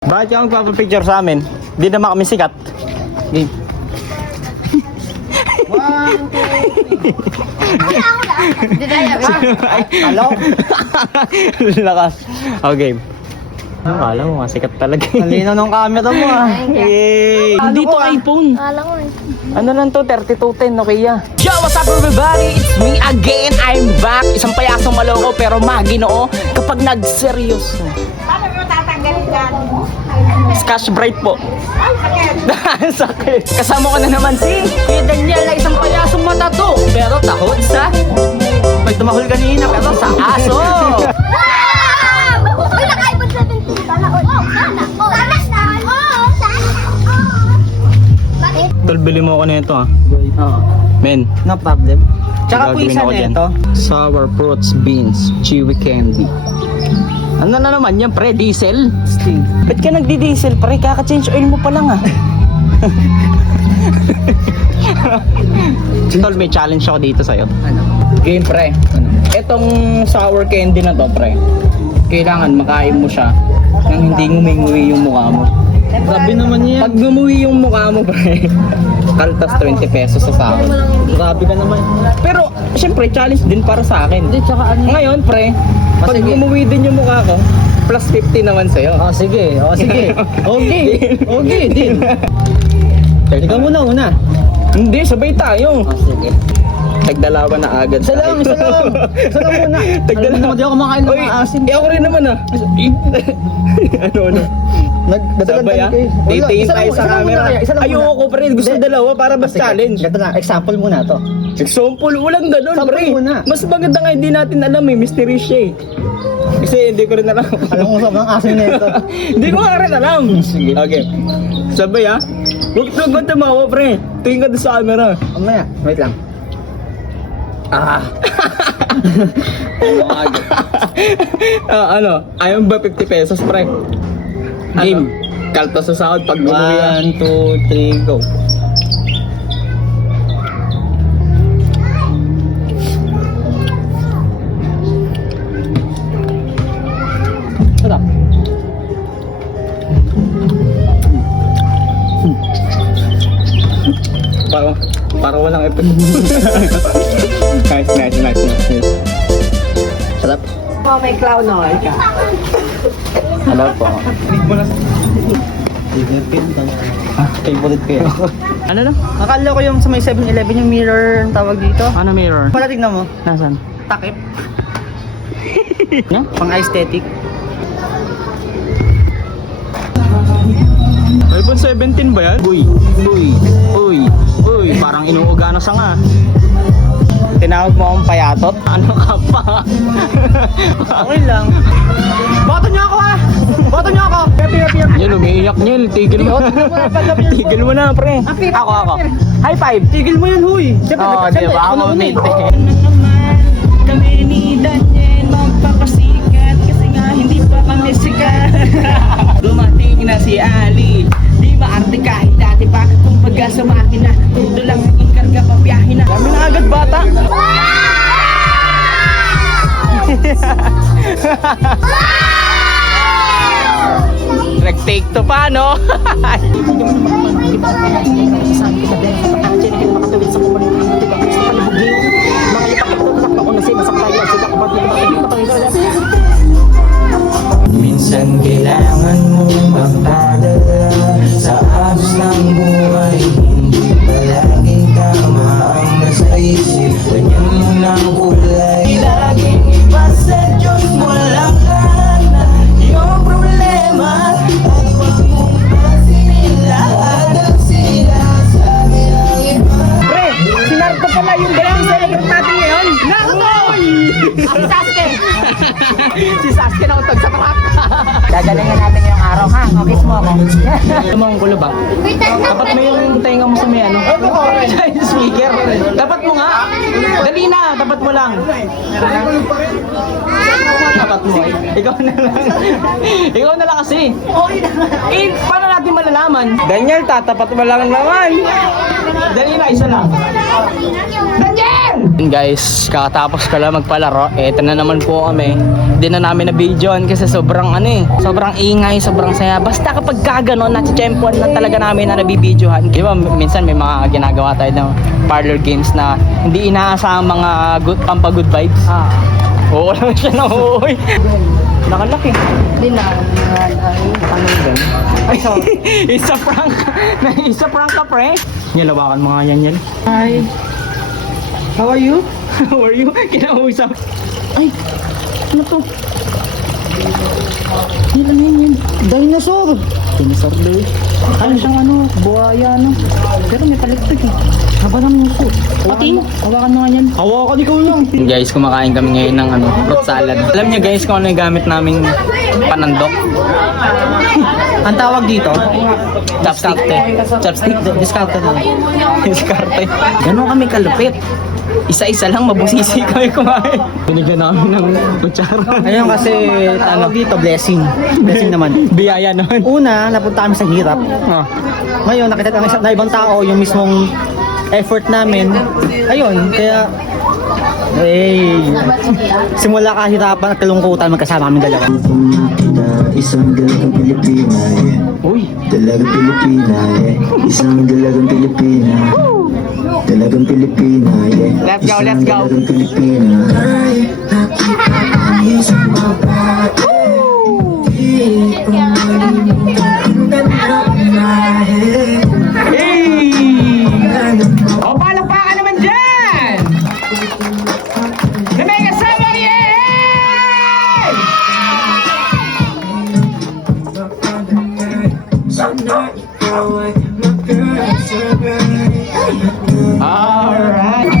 Bakit ka magpapapicture sa amin? Di naman kami sikat. Game. 1, 2, 3. Hello? Lakas. Oh, game. Akala mo, sikat talaga. Alino ng camera mo ah. Yay! Dito iPhone. Kala ko eh. Ano lang to? 3210 Nokia. Yo, what's up everybody? It's me again. I'm back. Isang payasong maloko pero maginoo kapag nagseryoso. Paano mo tatanggalin yan? Scotch Brite po. Sakit. Kasama ko na naman si Kuya Daniel na isang payasong matato pero takot sa may tumahol kanina pero sa aso. Uy, naka-iPhone 17. Sana all. Sana all. Sana all. Sana all. Bakit? Tol, bili mo ako na ito ah. Oo. Men. No problem. Tsaka Gagawin puwisan ako na dyan. ito. Sour fruits, beans, chewy candy. Ano na naman yan, pre? Diesel? Sting. Ba't ka nagdi-diesel, pre? Kaka-change oil mo pa lang ah. Tol, may challenge ako dito sa'yo. Ano? Game, pre. Etong sour candy na to, pre. Kailangan makain mo siya nang hindi ngumi-ngumi yung mukha mo. Grabe naman yan. Pag ngumuwi yung mukha mo, pre, kaltas 20 pesos sa sahod. Grabe ka naman. Pero, syempre, challenge din para sa akin. Hindi, tsaka ano. Ngayon, pre, pag sige. ngumuwi din yung mukha ko, plus 50 naman sa'yo. Oh, sige. Oh, sige. Okay. Okay, deal. Ikaw muna una. Hindi, sabay tayo. Oh, sige. Tagdalawa na agad. Isa lang. Isa lang muna. Alam mo naman, di ako kumakain ng Uy, mga asin. ako rin naman ah. ano? Sabay ah. Titingin tayo sa camera. Ayoko pre, gusto dalawa para mas challenge. Ganda na, example muna to. Example, walang ganun Sample pre. muna. Mas maganda nga hindi natin alam eh, mystery siya eh. Kasi hindi ko rin alam. Alam mo sobrang asin na ito. Hindi ko nga rin alam. Sige. Okay. Sabay ah. Huwag tumawa pre. Tingin ka doon sa camera. Mamaya, wait lang. Ah. Ano? Ayaw ba 50 pesos pre? Game. Kaltas sa sahod pag bumuwi ah. 1, 2, 3, go. Sarap. Parang walang effect. Nice. Sarap. Oh, may clown na ka. Hello po. Favorite ko yan. Ano na? Akala ko yung sa may 7-Eleven yung mirror ang tawag dito. Ano mirror? Pala tignan mo. Nasaan? Takip. No? Pang aesthetic. iPhone 17 ba yan? Uy, parang inuuga na sa nga. Tinawag mo akong payatot? Ano ka pa? Okay lang. Boto niyo ako ha! Boto niyo ako! Niel, umiiyak Niel. Tigil mo. Tigil mo na, pre. Ako. High five. Tigil mo yan, huy! Oo, di ba? Ako mate. Kami ni Daniel magpapasikat kasi nga hindi pa kami sikat. Dumating na si Ali, di maarte kahit dati pa. Kumbaga sa makina, todo lang ang inkarga pabiyahin na. Kami na agad bata. Nag-take to pa, no? Minsan kailangan mong magpadala sa agos ng buhay. Hindi palaging tama ang nasa isip. Ganyan mo ng kulay. Laging iba sa Diyos mo lang na yung problema. At huwag mong pansinin lahat ang sinasabi ng iba. Pre, sinarto pala yung galang celebrate natin ngayon. Nakoy! Si Sasuke! Si Sasuke na utog sa truck. Gagalingin natin yung araw ha, kiss mo ako. Alam mo ang gulo ba? Dapat mo yung tenga mo sa may ano? Sa speaker. Dapat mo nga. Dali na, dapat mo lang. Dapat mo eh. Ikaw na lang. Ikaw na lang kasi. Eh, paano natin malalaman? Daniel, tatapat mo lang naman. Dali na, isa lang. Daniel! Guys, kakatapos ko lang magpalaro. Eto na naman po kami. Hindi na namin na videoan kasi sobrang sobrang ingay, sobrang saya. Basta kapag kagano, natitsempuan na talaga namin na nabibidyohan. Di ba, minsan may mga ginagawa tayo ng parlor games na hindi inaasahang mga pampagood vibes. Oo lang siya na uuwi. Nakalaki. Hindi na. Ano yun? Isa prank. Isa prank ka, pre. Nilawakan mo nga yan. Hi. How are you? How are you? Kinausap. Ay, ano to? Yun. Dinosaur. Dinosaur day. Ano siyang buhaya Pero may paligtag eh. Haba naman yung suit. Hawakan mo nga yan. Hawakan ikaw lang. Guys, kumakain kami ngayon ng fruit salad. Alam niyo guys kung ano yung gamit naming panandok? Ang tawag dito? Chopstick. Chopstick. Discounted na. Diskarte. Ganon kami kalupit. Isa-isa lang, mabusisi kami kumain. Binigyan namin ng kutsara. Ayun kasi tawag dito blessing. Blessing naman. Biyaya naman. Una, napunta kami sa hirap. Ah. Ngayon, nakita kami na ibang tao yung mismong effort namin. Ayun, kaya simula kahirapan at kalungkutan magkasama kami dalawa. Kita isang dalagang Pilipina, Uy. Dalagang Pilipina, Isang dalagang Pilipina. Dalagang Pilipina, Let's go, let's go. Dalagang Pilipina. Isang babae. Di ko malilimutan ang ganda ng lahi. O, palakpakan naman dyan! Na may kasama ni Ed! Sana ikaw ay magkasabay. Alright.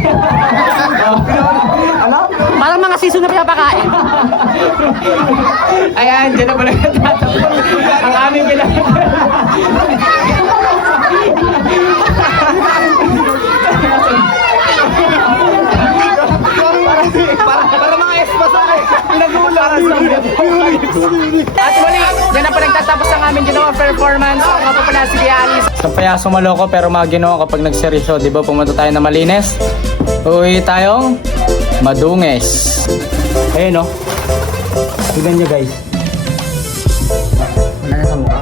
Parang mga season na pinapakain. Ayan, dyan na pala natatapos ang aming para mga espasal pinagulang. At muli, dyan na pa nagtatapos ang aming ginawa performance. Ako pa pala si Alice. Sa payaso maloko pero mga ginawa kapag nagseryoso, di ba pumunta tayo na malinis? Uwi tayong madunges. Ayun, no? Tignan nyo guys. Wala na sa mukha.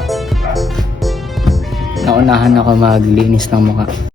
Naunahan ako maglinis ng mukha.